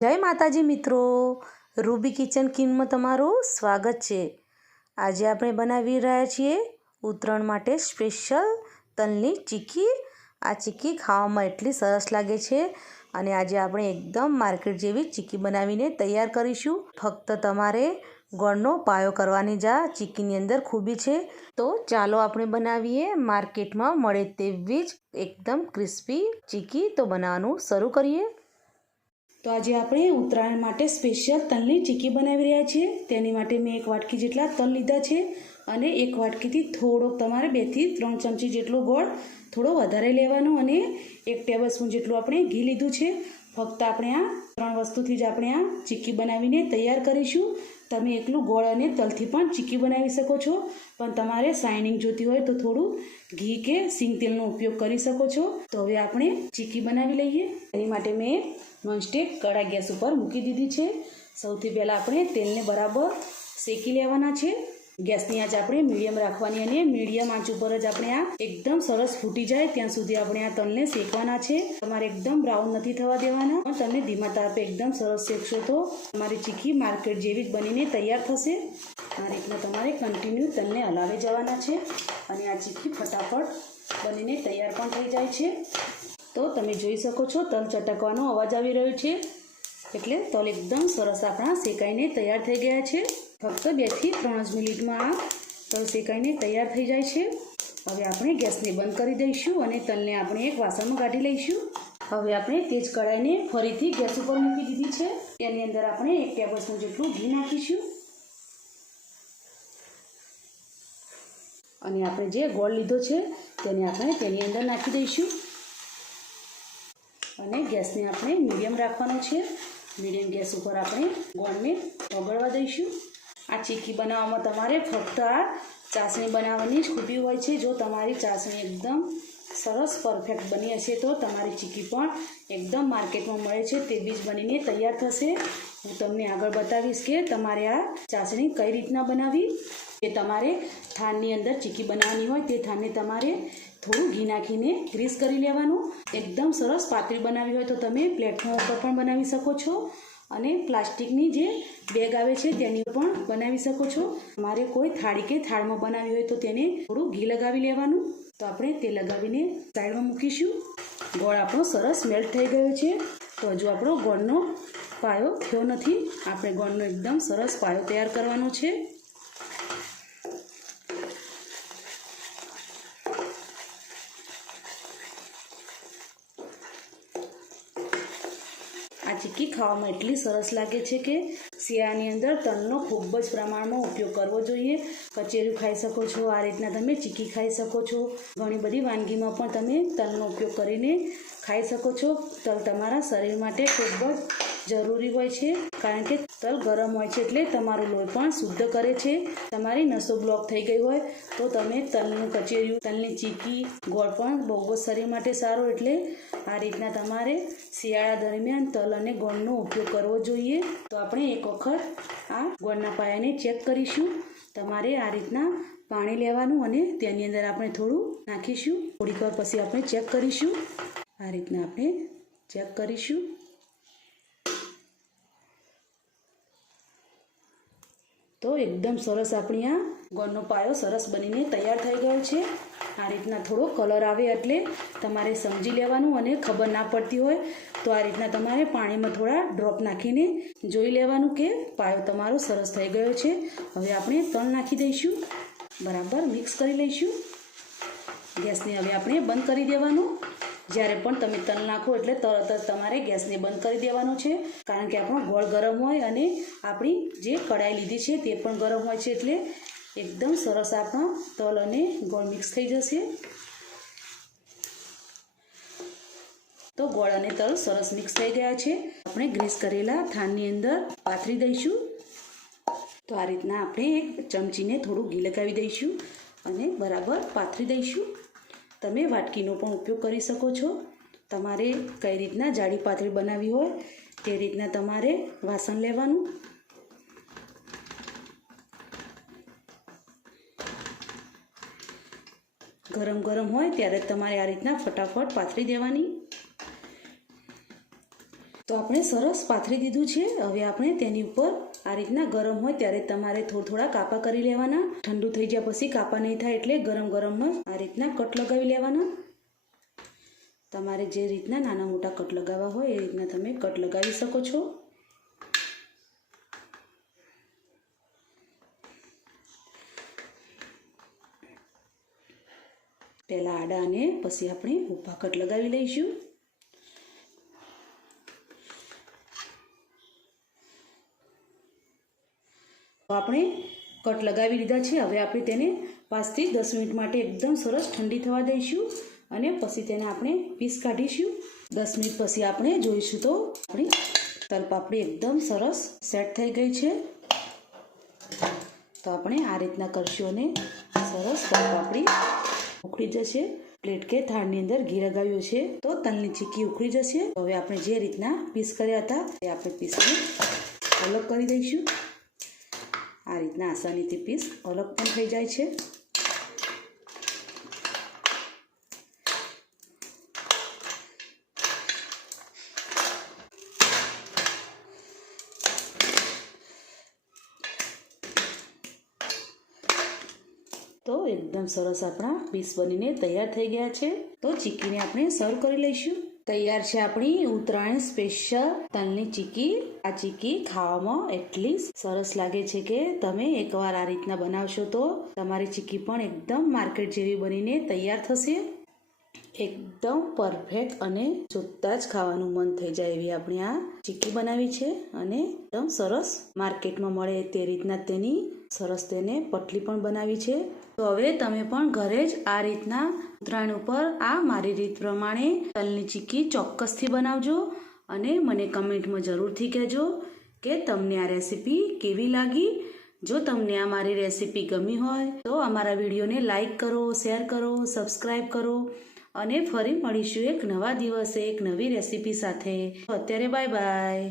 જય માતાજી મિત્રો. રૂબી કિચન કિંગમાં તમારું સ્વાગત છે. આજે આપણે બનાવી રહ્યા છીએ ઉત્તરાયણ માટે સ્પેશિયલ તલની ચીકી. આ ચીકી ખાવામાં એટલી સરસ લાગે છે અને આજે આપણે એકદમ માર્કેટ જેવી ચીકી બનાવીને તૈયાર કરીશું. ફક્ત તમારે ગોળનો પાયો કરવાની જ આ ચીક્કીની અંદર ખૂબી છે. તો ચાલો આપણે બનાવીએ. માર્કેટમાં મળે તેવી જ એકદમ ક્રિસ્પી ચીકી. તો બનાવવાનું શરૂ કરીએ. તો આજે આપણે ઉત્તરાયણ માટે સ્પેશિયલ તલની ચીક્કી બનાવી રહ્યા છીએ. તેની માટે મેં એક વાટકી જેટલા તલ લીધા છે અને એક વાટકીથી થોડોક તમારે બેથી ત્રણ ચમચી જેટલો ગોળ થોડો વધારે લેવાનો અને એક ટેબલ સ્પૂન જેટલું આપણે ઘી લીધું છે. ફક્ત આપણે આ ત્રણ વસ્તુથી જ આપણે આ ચીક્કી બનાવીને તૈયાર કરીશું. તમે એકલું ગોળ અને તલથી પણ ચીકી બનાવી શકો છો. પણ તમારે શાઇનિંગ જોતી હોય તો થોડું ઘી કે સિંગ તેલનો ઉપયોગ કરી શકો છો. તો હવે આપણે ચીકી બનાવી લઈએ. એની માટે મેં નોનસ્ટિક કડા ગેસ ઉપર મૂકી દીધી છે. સૌથી પહેલાં આપણે તેલને બરાબર શેકી લેવાના છે. ગેસની આંચ આપણે મીડિયમ રાખવાની અને મીડિયમ આંચ ઉપર જ આપણે આ એકદમ સરસ ફૂટી જાય ત્યાં સુધી આપણે આ તલને શેકવાના છે. તમારે એકદમ બ્રાઉન નથી થવા દેવાના. પણ તમે ધીમા તાપે એકદમ સરસ શેકશો તો તમારી ચીખી માર્કેટ જેવી જ બનીને તૈયાર થશે. આ રીતના તમારે કન્ટિન્યુ તલને હલાવી જવાના છે અને આ ચીખી ફટાફટ બનીને તૈયાર પણ થઈ જાય છે. તો તમે જોઈ શકો છો તલ ચટકવાનો અવાજ આવી રહ્યો છે. એટલે તલ એકદમ સરસ આપણા શેકાઈને તૈયાર થઈ ગયા છે. ફક્ત બેથી ત્રણ જ મિનિટમાં આ તલ શેકાઈને તૈયાર થઈ જાય છે. હવે આપણે ગેસને બંધ કરી દઈશું અને તલને આપણે એક વાસણમાં કાઢી લઈશું. હવે આપણે તેજ કઢાઈને ફરીથી ગેસ ઉપર મૂકી દીધી છે. તેની અંદર આપણે એક ટેબલ સ્પૂન જેટલું ઘી નાખીશું. અને આપણે જે ગોળ લીધો છે તેને આપણે તેની અંદર નાખી દઈશું. અને ગેસને આપણે મીડિયમ રાખવાનો છે. મીડિયમ ગેસ ઉપર આપણે ગોળને ઓગળવા દઈશું. આ ચીકી બનાવવામાં તમારે ફક્ત આ ચાસણી બનાવવાની જ ખૂબી હોય છે. જો તમારી ચાસણી એકદમ સરસ પરફેક્ટ બની હશે તો તમારી ચીકી પણ એકદમ માર્કેટમાં મળે છે. તે બીજ બનીને તૈયાર થશે. હું તમને આગળ બતાવીશ કે તમારે આ ચાસણી કઈ રીતના બનાવવી. એ તમારે થાનની અંદર ચીકી બનાવવાની હોય તે થાનને તમારે થોડું ઘી નાખીને ગ્રીસ કરી લેવાનું. એકદમ સરસ પાતળી બનાવી હોય તો તમે પ્લેટફોર્મ ઉપર પણ બનાવી શકો છો. અને પ્લાસ્ટિકની જે બેગ આવે છે તેની પણ બનાવી શકો છો. મારે કોઈ થાળી કે થાળમાં બનાવી હોય તો તેને થોડું ઘી લગાવી લેવાનું. તો આપણે તે લગાવીને સાઈડમાં મૂકીશું. ગોળ આપણો સરસ મેલ્ટ થઈ ગયો છે. તો હજુ આપણો ગોળનો પાયો થયો નથી. આપણે ગોળનો એકદમ સરસ પાયો તૈયાર કરવાનો છે. આ ચીક્કી ખાવામાં એટલી સરસ લાગે છે કે શિયાળાની અંદર તલનો ખૂબ જ પ્રમાણમાં ઉપયોગ કરવો જોઈએ. કચેરું ખાઈ શકો છો, આ રીતના તમે ચીક્કી ખાઈ શકો છો. ઘણી બધી વાનગીમાં પણ તમે તલનો ઉપયોગ કરીને ખાઈ શકો છો. તલ તમારા શરીર માટે ખૂબ જ જરૂરી હોય છે, કારણ કે તલ ગરમ હોય છે એટલે તમારું લોહી પણ શુદ્ધ કરે છે. તમારી નસો બ્લોક થઈ ગઈ હોય તો તમે તલનું કચેરિયું, તલની ચીકી, ગોળ પણ બહુ જ શરીર માટે સારો. એટલે આ રીતના તમારે શિયાળા દરમિયાન તલ અને ગોળનો ઉપયોગ કરવો જોઈએ. તો આપણે એક વખત આ ગોળના પાયાને ચેક કરીશું. તમારે આ રીતના પાણી લેવાનું અને તેની અંદર આપણે થોડું નાખીશું. થોડીક વાર પછી આપણે ચેક કરીશું. આ રીતના આપણે ચેક કરીશું. તો એકદમ સરસ આપણી આ ગોળનો પાયો સરસ બનીને તૈયાર થઈ ગયો છે. આ રીતના થોડો કલર આવે એટલે તમારે સમજી લેવાનું અને ખબર ના પડતી હોય તો આ રીતના તમારે પાણીમાં થોડા ડ્રોપ નાખીને જોઈ લેવાનું કે પાયો તમારો સરસ થઈ ગયો છે. હવે આપણે તલ નાખી દઈશું. બરાબર મિક્સ કરી લઈશું. ગેસને હવે આપણે બંધ કરી દેવાનું. જ્યારે પણ તમે તલ નાખો એટલે તરત જ તમારે ગેસને બંધ કરી દેવાનો છે. કારણ કે આપણો ગોળ ગરમ હોય અને આપણી જે કડાઈ લીધી છે તે પણ ગરમ હોય છે એટલે એકદમ સરસ આપણો તલ અને ગોળ મિક્સ થઈ જશે. તો ગોળ અને તલ સરસ મિક્સ થઈ ગયા છે. આપણે ગ્રીસ કરેલા થાનની અંદર પાથરી દઈશું. તો આ રીતના આપણે એક ચમચીને થોડું ઘી લગાવી દઈશું અને બરાબર પાથરી દઈશું. તમે વાટકીનો પણ ઉપયોગ કરી શકો છો. તમારે કઈ રીતના જાડી પાતળી બનાવવી હોય તે રીતના તમારે વાસણ લેવાનું. ગરમ ગરમ હોય ત્યારે તમારે આ રીતના ફટાફટ પાથરી દેવાની. આપણે સરસ પાથરી દીધું છે. હવે આપણે તેની ઉપર આ રીતના ગરમ હોય ત્યારે તમારે થોડા થોડા કાપા કરી લેવાના. ઠંડુ થઈ ગયા પછી કાપા નહીં થાય એટલે ગરમ ગરમમાં આ રીતના કટ લગાવી લેવાના. તમારે જે રીતના નાના મોટા કટ લગાવવા હોય એ રીતના તમે કટ લગાવી શકો છો. પહેલાં આડા અને પછી આપણે ઊભા કટ લગાવી લઈશું. આપણે કટ લગાવી લીધા છે. હવે આપણે તેને પાંચથી દસ મિનિટ માટે એકદમ સરસ ઠંડી થવા દઈશું અને પછી તેને આપણે પીસ કાઢીશું. દસ મિનિટ પછી આપણે જોઈશું તો આપણી તલપાપડી એકદમ સરસ સેટ થઈ ગઈ છે. તો આપણે આ રીતના કરશું અને સરસ તલપાપડી ઉકળી જશે. પ્લેટ કે થાળની અંદર ઘી લગાવ્યું છે તો તલની ચીક્કી ઉકળી જશે. હવે આપણે જે રીતના પીસ કર્યા હતા તે આપણે પીસને અલગ કરી દઈશું. આ રીતના આસાનીથી પીસ અલગ પણ થઈ જાય છે. તો એકદમ સરસ આપણા પીસ બનીને તૈયાર થઈ ગયા છે. તો ચીકીને આપણે સર્વ કરી લઈશું. તૈયાર છે આપણી ઉત્તરાયણ સ્પેશિયલ તલની ચીકી. આ ચીકી ખાવામાં એટલી સરસ લાગે છે કે તમે એકવાર આ રીતના બનાવશો તો તમારી ચીકી પણ એકદમ માર્કેટ જેવી બનીને તૈયાર થશે. એકદમ પરફેક્ટ અને જોતા જ ખાવાનું મન થઈ જાય એવી આપણે આ ચીકી બનાવી છે અને એકદમ સરસ માર્કેટમાં મળે તે રીતના તેની સરસ તેને પટલી પણ બનાવી છે. તો હવે તમે પણ ઘરે જ આ રીતના ઉત્તરાયણ ઉપર આ મારી રીત પ્રમાણે તલની ચીક્કી ચોક્કસથી બનાવજો અને મને કમેન્ટમાં જરૂરથી કહેજો કે તમને આ રેસીપી કેવી લાગી. જો તમને આ મારી રેસીપી ગમી હોય તો અમારા વિડીયોને લાઇક કરો, શેર કરો, સબસ્ક્રાઈબ કરો અને ફરી મળીશું એક નવા દિવસે એક નવી રેસીપી સાથે. અત્યારે બાય બાય.